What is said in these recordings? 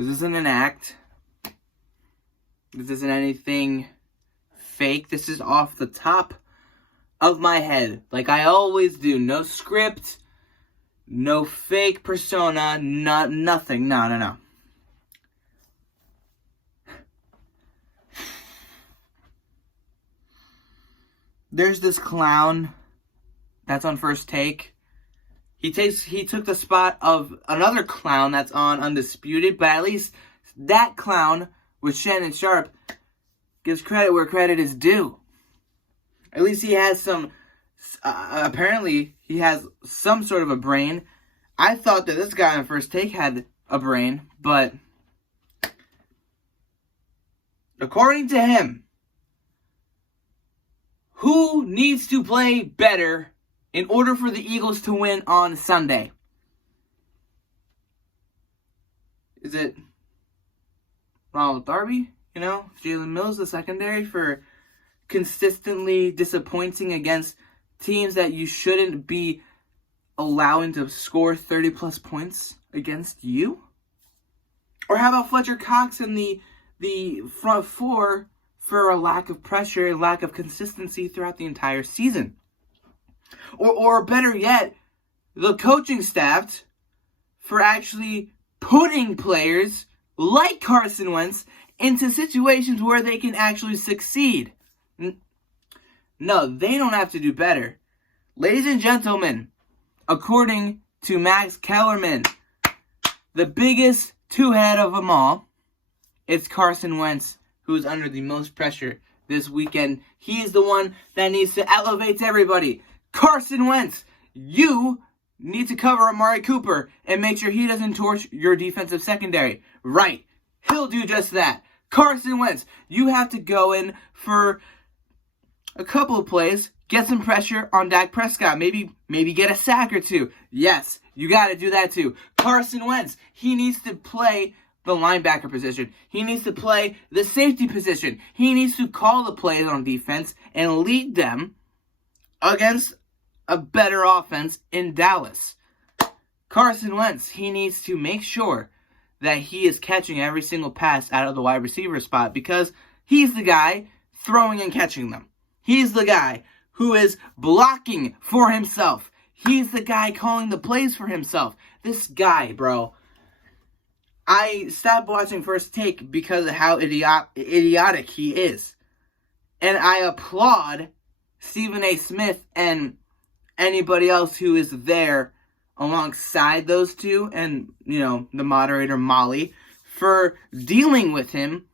This isn't an act. This isn't anything fake. This is off the top of my head, like I always do. No script, no fake persona, nothing. No. There's this clown that's on First Take. He took the spot of another clown that's on Undisputed, but at least that clown with Shannon Sharpe gives credit where credit is due. At least he has some, apparently he has some sort of a brain. I thought that this guy on First Take had a brain, but according to him, who needs to play better in order for the Eagles to win on Sunday? Is it Ronald Darby? Jalen Mills, the secondary, for consistently disappointing against teams that you shouldn't be allowing to score 30-plus points against you? Or how about Fletcher Cox in the front four for a lack of pressure, a lack of consistency throughout the entire season? Or better yet, the coaching staff for actually putting players like Carson Wentz into situations where they can actually succeed. No, they don't have to do better. Ladies and gentlemen, according to Max Kellerman, the biggest two-head of them all, it's Carson Wentz, who's under the most pressure this weekend. He's the one that needs to elevate everybody. Carson Wentz, you need to cover Amari Cooper and make sure he doesn't torch your defensive secondary. Right. He'll do just that. Carson Wentz, you have to go in for a couple of plays, get some pressure on Dak Prescott, maybe get a sack or two. Yes, you got to do that too. Carson Wentz, he needs to play the linebacker position. He needs to play the safety position. He needs to call the plays on defense and lead them against a better offense in Dallas. Carson Wentz, he needs to make sure that he is catching every single pass out of the wide receiver spot, because he's the guy throwing and catching them. He's the guy who is blocking for himself. He's the guy calling the plays for himself. This guy, bro. I stopped watching First Take because of how idiotic he is. And I applaud Stephen A. Smith and anybody else who is there alongside those two, and, the moderator Molly, for dealing with him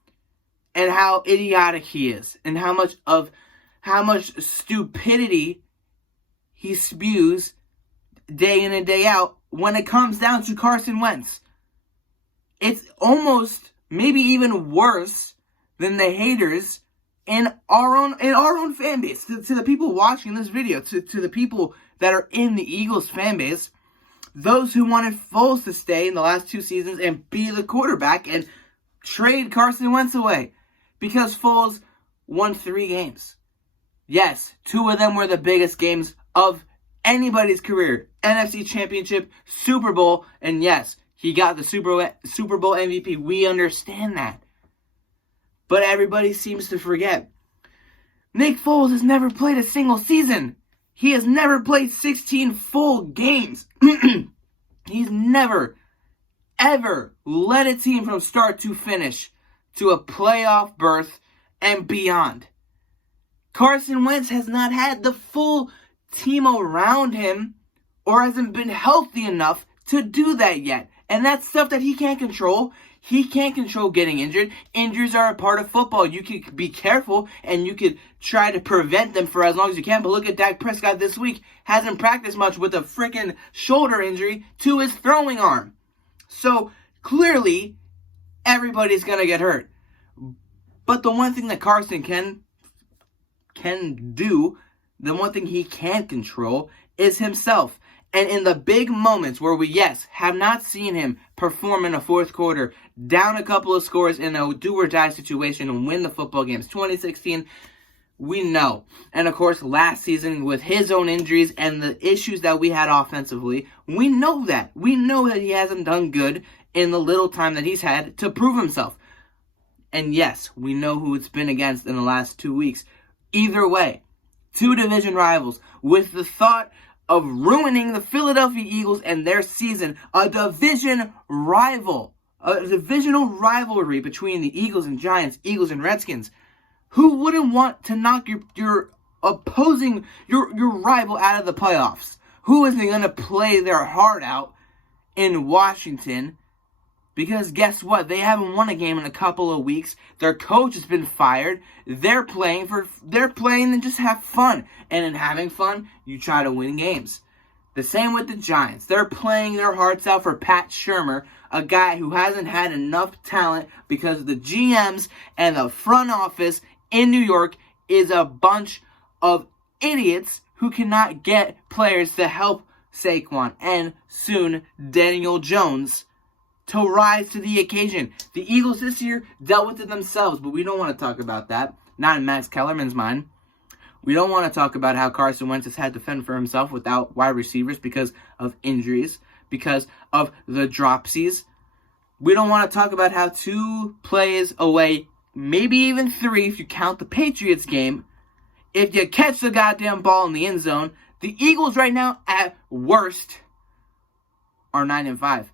and how idiotic he is, and how much stupidity he spews day in and day out when it comes down to Carson Wentz. It's almost, maybe even worse than the haters in our own fan base. To the people watching this video, to the people that are in the Eagles fan base, those who wanted Foles to stay in the last 2 seasons and be the quarterback and trade Carson Wentz away, because Foles won 3 games. Yes, 2 of them were the biggest games of anybody's career. NFC Championship, Super Bowl, and yes, he got the Super Bowl MVP. We understand that. But everybody seems to forget. Nick Foles has never played a single season. He has never played 16 full games. He's never, ever led a team from start to finish to a playoff berth and beyond. Carson Wentz has not had the full team around him, or hasn't been healthy enough to do that yet. And that's stuff that he can't control. He can't control getting injured. Injuries are a part of football. You can be careful and you could try to prevent them for as long as you can. But look at Dak Prescott this week. Hasn't practiced much with a freaking shoulder injury to his throwing arm. So clearly, everybody's going to get hurt. But the one thing that Carson can do, the one thing he can't control, is himself. And in the big moments where we, yes, have not seen him perform in a fourth quarter, down a couple of scores in a do-or-die situation and win the football games. 2016, We know. And of course, last season with his own injuries and the issues that we had offensively, we know that. We know that he hasn't done good in the little time that he's had to prove himself. And yes, we know who it's been against in the last 2 weeks. Either way, 2 division rivals with the thought of ruining the Philadelphia Eagles and their season, a divisional rivalry between the Eagles and Giants, Eagles and Redskins. Who wouldn't want to knock your opposing, your rival out of the playoffs? Who isn't going to play their heart out in Washington? Because guess what? They haven't won a game in a couple of weeks. Their coach has been fired. They're playing to just have fun. And in having fun, you try to win games. The same with the Giants. They're playing their hearts out for Pat Shurmur, a guy who hasn't had enough talent because the GMs and the front office in New York is a bunch of idiots who cannot get players to help Saquon and soon Daniel Jones to rise to the occasion. The Eagles this year dealt with it themselves, but we don't want to talk about that. Not in Max Kellerman's mind. We don't want to talk about how Carson Wentz has had to fend for himself without wide receivers because of injuries, because of the dropsies. We don't want to talk about how 2 plays away, maybe even 3 if you count the Patriots game, if you catch the goddamn ball in the end zone, the Eagles right now at worst are 9-5.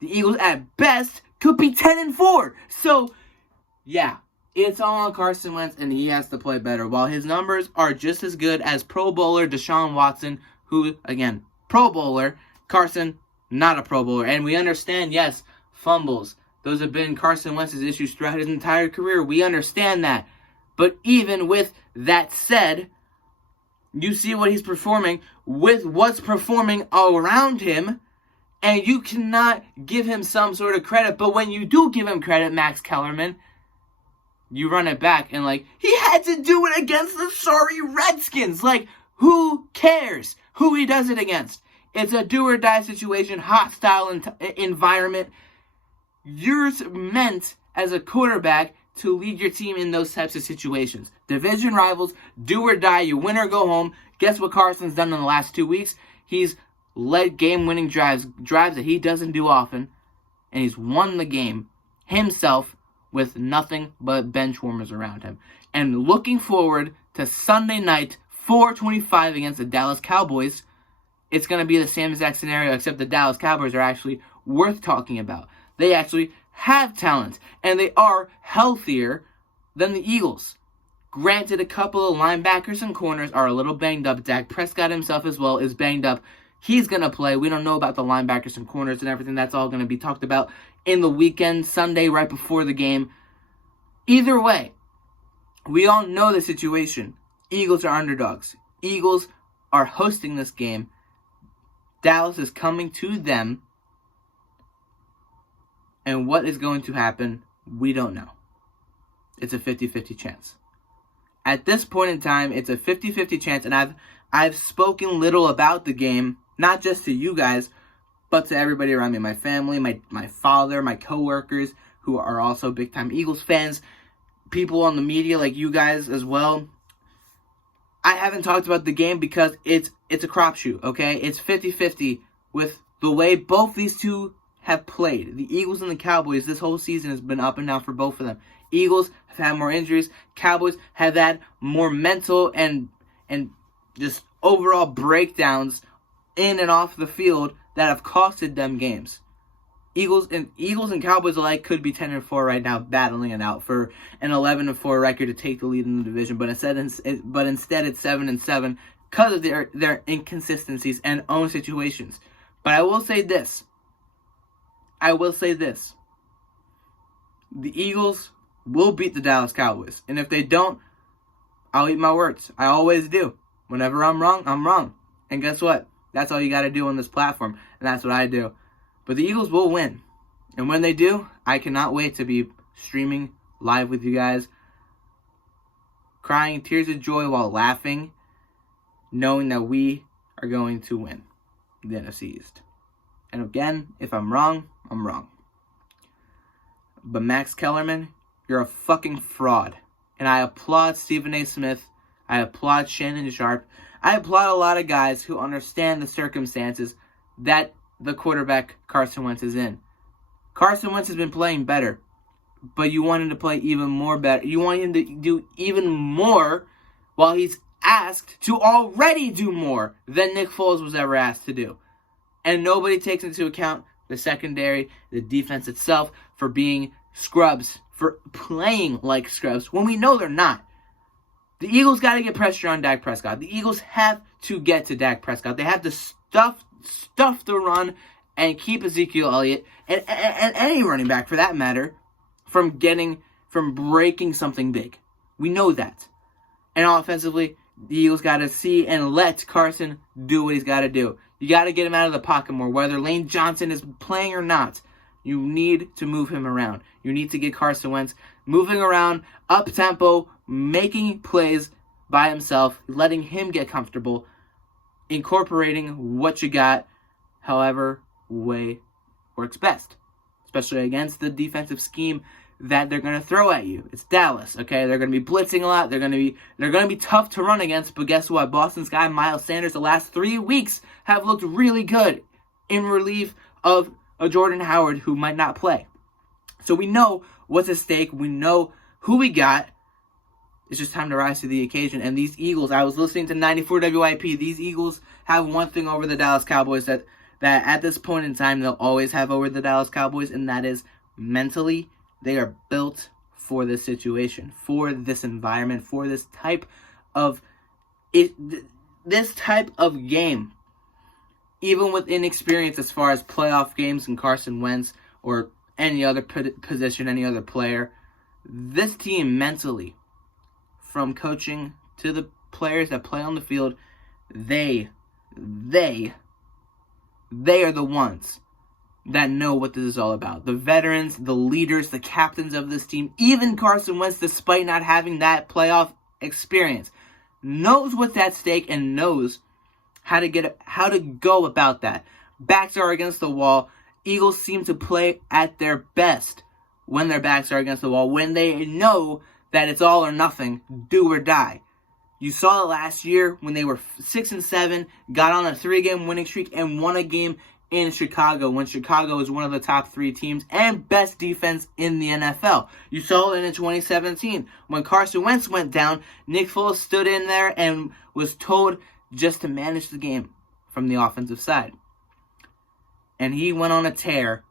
The Eagles at best could be 10-4. So, yeah, it's all on Carson Wentz, and he has to play better. While his numbers are just as good as Pro Bowler Deshaun Watson, who, again, Pro Bowler, Carson, not a Pro Bowler. And we understand, yes, fumbles. Those have been Carson Wentz's issues throughout his entire career. We understand that. But even with that said, you see what he's performing with what's performing around him, and you cannot give him some sort of credit. But when you do give him credit, Max Kellerman, you run it back and he had to do it against the sorry Redskins. Who cares who he does it against? It's a do or die situation, hostile environment. You're meant as a quarterback to lead your team in those types of situations. Division rivals, do or die, you win or go home. Guess what Carson's done in the last 2 weeks? He's led game-winning drives that he doesn't do often, and he's won the game himself with nothing but bench warmers around him. And looking forward to Sunday night, 4:25 against the Dallas Cowboys, it's going to be the same exact scenario, except the Dallas Cowboys are actually worth talking about. They actually have talent, and they are healthier than the Eagles. Granted, a couple of linebackers and corners are a little banged up. Dak Prescott himself as well is banged up. He's going to play. We don't know about the linebackers and corners and everything. That's all going to be talked about in the weekend, Sunday, right before the game. Either way, we all know the situation. Eagles are underdogs. Eagles are hosting this game. Dallas is coming to them. And what is going to happen, we don't know. It's a 50-50 chance. At this point in time, it's a 50-50 chance, and I've spoken little about the game, not just to you guys, but to everybody around me, my family, my father, my coworkers, who are also big-time Eagles fans, people on the media like you guys as well. I haven't talked about the game because it's a crapshoot, okay? It's 50-50 with the way both these two have played. The Eagles and the Cowboys, this whole season has been up and down for both of them. Eagles have had more injuries. Cowboys have had more mental and just overall breakdowns in and off the field that have costed them games. Eagles and Cowboys alike could be 10-4 right now, battling it out for an 11-4 record to take the lead in the division. But instead it's 7-7 because of their inconsistencies and own situations. But I will say this. The Eagles will beat the Dallas Cowboys. And if they don't, I'll eat my words. I always do. Whenever I'm wrong, I'm wrong. And guess what? That's all you got to do on this platform. And that's what I do. But the Eagles will win. And when they do, I cannot wait to be streaming live with you guys, crying tears of joy while laughing, knowing that we are going to win the NFC East. And again, if I'm wrong, I'm wrong. But Max Kellerman, you're a fucking fraud. And I applaud Stephen A. Smith I applaud Shannon Sharp. I applaud a lot of guys who understand the circumstances that the quarterback Carson Wentz is in. Carson Wentz has been playing better, but you want him to play even more better. You want him to do even more while he's asked to already do more than Nick Foles was ever asked to do. And nobody takes into account the secondary, the defense itself, for being scrubs, for playing like scrubs, when we know they're not. The Eagles got to get pressure on Dak Prescott. The Eagles have to get to Dak Prescott. They have to stuff the run and keep Ezekiel Elliott and any running back, for that matter, from breaking something big. We know that. And offensively, the Eagles got to see and let Carson do what he's got to do. You got to get him out of the pocket more. Whether Lane Johnson is playing or not, you need to move him around. You need to get Carson Wentz moving around, up-tempo, making plays by himself, letting him get comfortable, incorporating what you got however way works best, especially against the defensive scheme that they're going to throw at you. It's Dallas, okay? They're going to be blitzing a lot. They're going to be tough to run against, but guess what? Boston's guy Miles Sanders the last 3 weeks have looked really good in relief of a Jordan Howard who might not play. So we know what's at stake. We know who we got. It's just time to rise to the occasion. And these Eagles, I was listening to 94 WIP. These Eagles have one thing over the Dallas Cowboys that at this point in time they'll always have over the Dallas Cowboys, and that is mentally they are built for this situation, for this environment, for this type of game. Even with inexperience as far as playoff games and Carson Wentz or any other position, any other player, this team mentally, from coaching to the players that play on the field, they are the ones that know what this is all about. The veterans, the leaders, the captains of this team, even Carson Wentz, despite not having that playoff experience, knows what's at stake and knows how to go about that. Backs are against the wall. Eagles seem to play at their best when their backs are against the wall, when they know that it's all or nothing, do or die. You saw it last year when they were 6-7, got on a 3-game winning streak, and won a game in Chicago, when Chicago is one of the top 3 teams and best defense in the NFL. You saw it in 2017. When Carson Wentz went down, Nick Foles stood in there and was told just to manage the game from the offensive side. And he went on a tear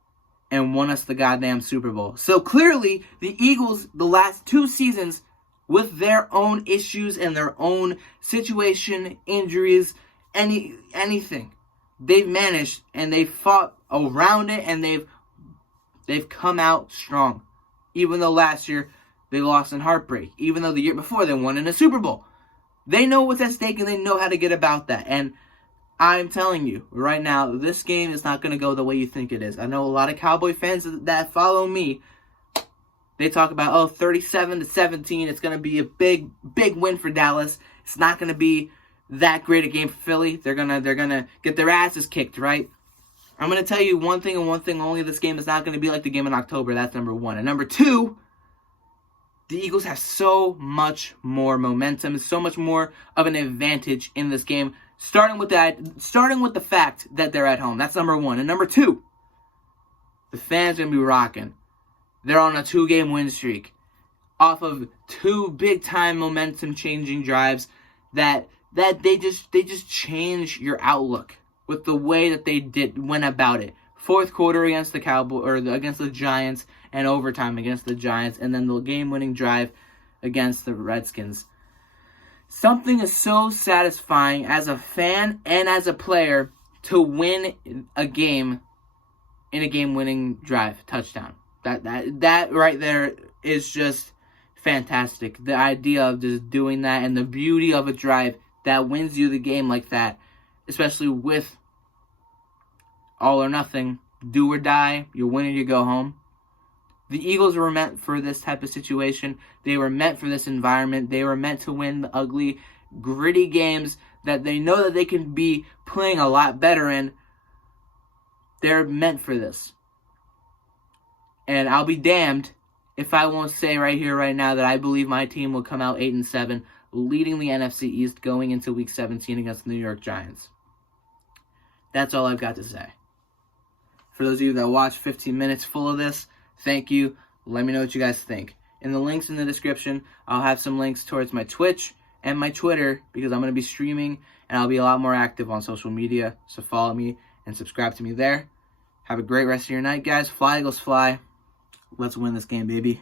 and won us the goddamn Super Bowl. So clearly, the Eagles, the last 2 seasons, with their own issues and their own situation, injuries, anything, they've managed and they've fought around it, and they've come out strong. Even though last year they lost in heartbreak, even though the year before they won in a Super Bowl. They know what's at stake and they know how to get about that. And I'm telling you right now, this game is not going to go the way you think it is. I know a lot of Cowboy fans that follow me, they talk about, 37-17, it's going to be a big win for Dallas. It's not going to be that great a game for Philly. They're gonna get their asses kicked, right? I'm going to tell you one thing and one thing only. This game is not going to be like the game in October. That's number 1. And number 2, the Eagles have so much more momentum, so much more of an advantage in this game. Starting with the fact that they're at home. That's number 1. And number 2, the fans are going to be rocking. They're on a 2-game win streak off of 2 big-time momentum-changing drives that they just change your outlook with the way that they went about it. Fourth quarter against the Cowboys, or against the Giants, and overtime against the Giants, and then the game-winning drive against the Redskins. Something is so satisfying as a fan and as a player to win a game in a game-winning drive, touchdown. That right there is just fantastic. The idea of just doing that and the beauty of a drive that wins you the game like that, especially with all or nothing, do or die, you win or you go home. The Eagles were meant for this type of situation. They were meant for this environment. They were meant to win the ugly, gritty games that they know that they can be playing a lot better in. They're meant for this. And I'll be damned if I won't say right here, right now, that I believe my team will come out 8-7, leading the NFC East going into Week 17 against the New York Giants. That's all I've got to say. For those of you that watched 15 minutes full of this, thank you. Let me know what you guys think. In the links in the description, I'll have some links towards my Twitch and my Twitter because I'm going to be streaming and I'll be a lot more active on social media. So follow me and subscribe to me there. Have a great rest of your night, guys. Fly, Eagles, fly. Let's win this game, baby.